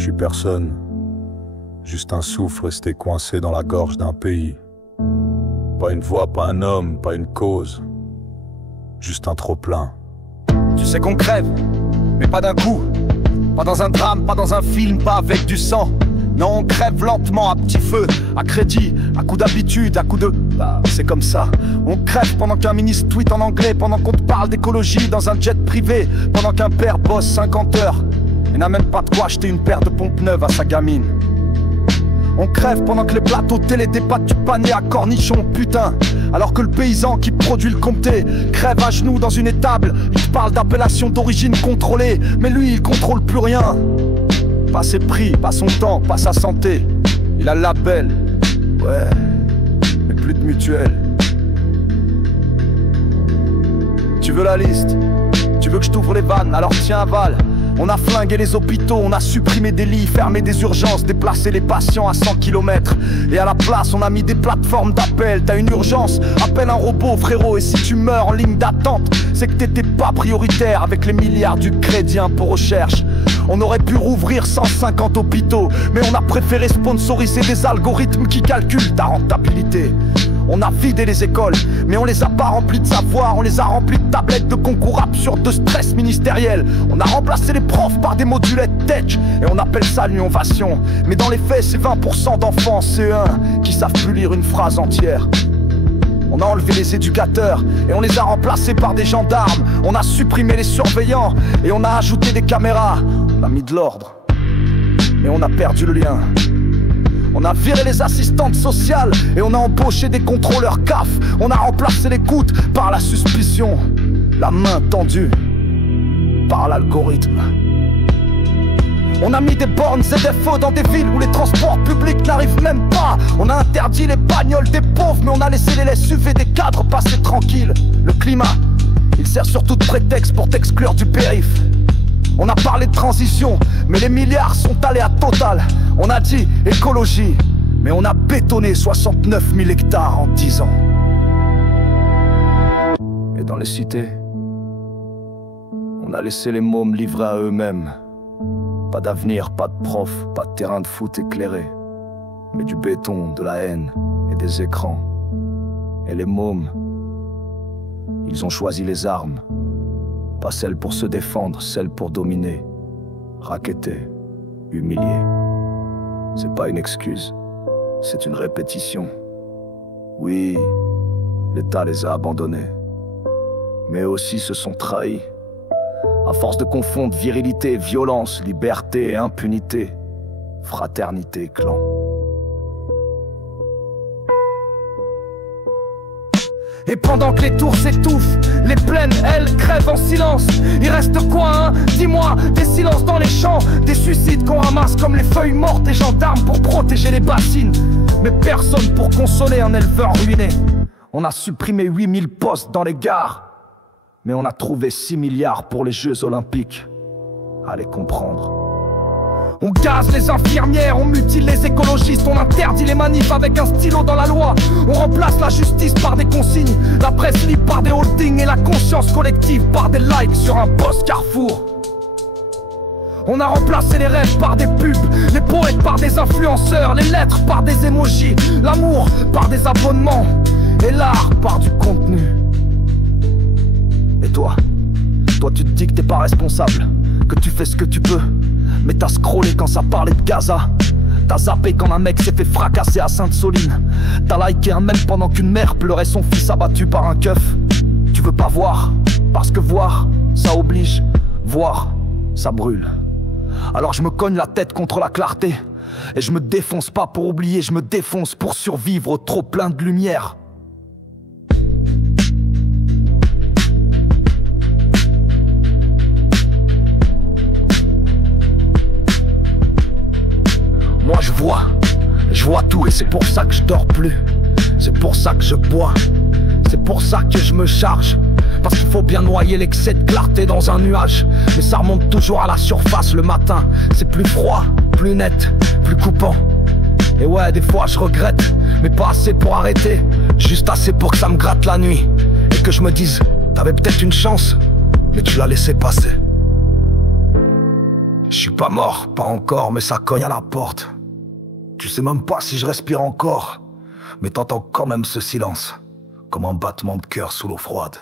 Je suis personne, juste un souffle resté coincé dans la gorge d'un pays. Pas une voix, pas un homme, pas une cause, juste un trop-plein. Tu sais qu'on crève, mais pas d'un coup. Pas dans un drame, pas dans un film, pas avec du sang. Non, on crève lentement, à petit feu, à crédit, à coup d'habitude, à coup de... Bah, c'est comme ça. On crève pendant qu'un ministre tweet en anglais, pendant qu'on te parle d'écologie dans un jet privé, pendant qu'un père bosse 50 heures et n'a même pas de quoi acheter une paire de pompes neuves à sa gamine. On crève pendant que les plateaux télé débattent du panier à cornichons, putain. Alors que le paysan qui produit le comté crève à genoux dans une étable. Il te parle d'appellation d'origine contrôlée, mais lui il contrôle plus rien. Pas ses prix, pas son temps, pas sa santé. Il a le label, ouais, mais plus de mutuelle. Tu veux la liste? Tu veux que je t'ouvre les vannes? Alors tiens, avale. On a flingué les hôpitaux, on a supprimé des lits, fermé des urgences, déplacé les patients à 100 km. Et à la place, on a mis des plateformes d'appel. T'as une urgence, appelle un robot, frérot. Et si tu meurs en ligne d'attente, c'est que t'étais pas prioritaire. Avec les milliards du crédit impôt recherche, on aurait pu rouvrir 150 hôpitaux, mais on a préféré sponsoriser des algorithmes qui calculent ta rentabilité. On a vidé les écoles, mais on les a pas remplies de savoir. On les a remplies de tablettes de concours absurdes, de stress ministériel. On a remplacé les profs par des modulettes tech, et on appelle ça l'innovation. Mais dans les faits, c'est 20% d'enfants CE1 qui savent plus lire une phrase entière. On a enlevé les éducateurs et on les a remplacés par des gendarmes. On a supprimé les surveillants et on a ajouté des caméras. On a mis de l'ordre, mais on a perdu le lien. On a viré les assistantes sociales et on a embauché des contrôleurs CAF. On a remplacé l'écoute par la suspicion, la main tendue par l'algorithme. On a mis des bornes et des feux dans des villes où les transports publics n'arrivent même pas. On a interdit les bagnoles des pauvres, mais on a laissé les SUV des cadres passer tranquilles. Le climat, il sert surtout de prétexte pour t'exclure du périph'. On a parlé de transition, mais les milliards sont allés à Total. On a dit écologie, mais on a bétonné 69 000 hectares en 10 ans. Et dans les cités, on a laissé les mômes livrés à eux-mêmes. Pas d'avenir, pas de prof, pas de terrain de foot éclairé, mais du béton, de la haine et des écrans. Et les mômes, ils ont choisi les armes. Pas celles pour se défendre, celles pour dominer, racketter, humilier. C'est pas une excuse, c'est une répétition. Oui, l'État les a abandonnés, mais aussi se sont trahis. À force de confondre virilité, violence, liberté et impunité, fraternité, clan. Et pendant que les tours s'étouffent, les plaines, elles, crèvent en silence. Il reste quoi, hein? Dis-moi, des silences dans les champs, des suicides qu'on ramasse comme les feuilles mortes, des gendarmes pour protéger les bassines, mais personne pour consoler un éleveur ruiné. On a supprimé 8000 postes dans les gares, mais on a trouvé 6 milliards pour les Jeux Olympiques. Allez comprendre. On gaze les infirmières, on mutile les écologistes, on interdit les manifs avec un stylo dans la loi. On remplace la justice par des consignes, la presse libre par des holdings et la conscience collective par des likes sur un post Carrefour. On a remplacé les rêves par des pubs, les poètes par des influenceurs, les lettres par des emojis, l'amour par des abonnements et l'art par du contenu. Et toi tu te dis que t'es pas responsable, que tu fais ce que tu peux, mais t'as scrollé quand ça parlait de Gaza. T'as zappé quand un mec s'est fait fracasser à Sainte-Soline. T'as liké un mème pendant qu'une mère pleurait son fils abattu par un keuf. Tu veux pas voir, parce que voir, ça oblige. Voir, ça brûle. Alors je me cogne la tête contre la clarté, et je me défonce pas pour oublier, je me défonce pour survivre au trop plein de lumière. Moi je vois tout et c'est pour ça que je dors plus. C'est pour ça que je bois, c'est pour ça que je me charge. Parce qu'il faut bien noyer l'excès de clarté dans un nuage, mais ça remonte toujours à la surface le matin. C'est plus froid, plus net, plus coupant. Et ouais, des fois je regrette, mais pas assez pour arrêter, juste assez pour que ça me gratte la nuit. Et que je me dise, t'avais peut-être une chance, mais tu l'as laissé passer. Je suis pas mort, pas encore, mais ça cogne à la porte. Tu sais même pas si je respire encore, mais t'entends quand même ce silence, comme un battement de cœur sous l'eau froide.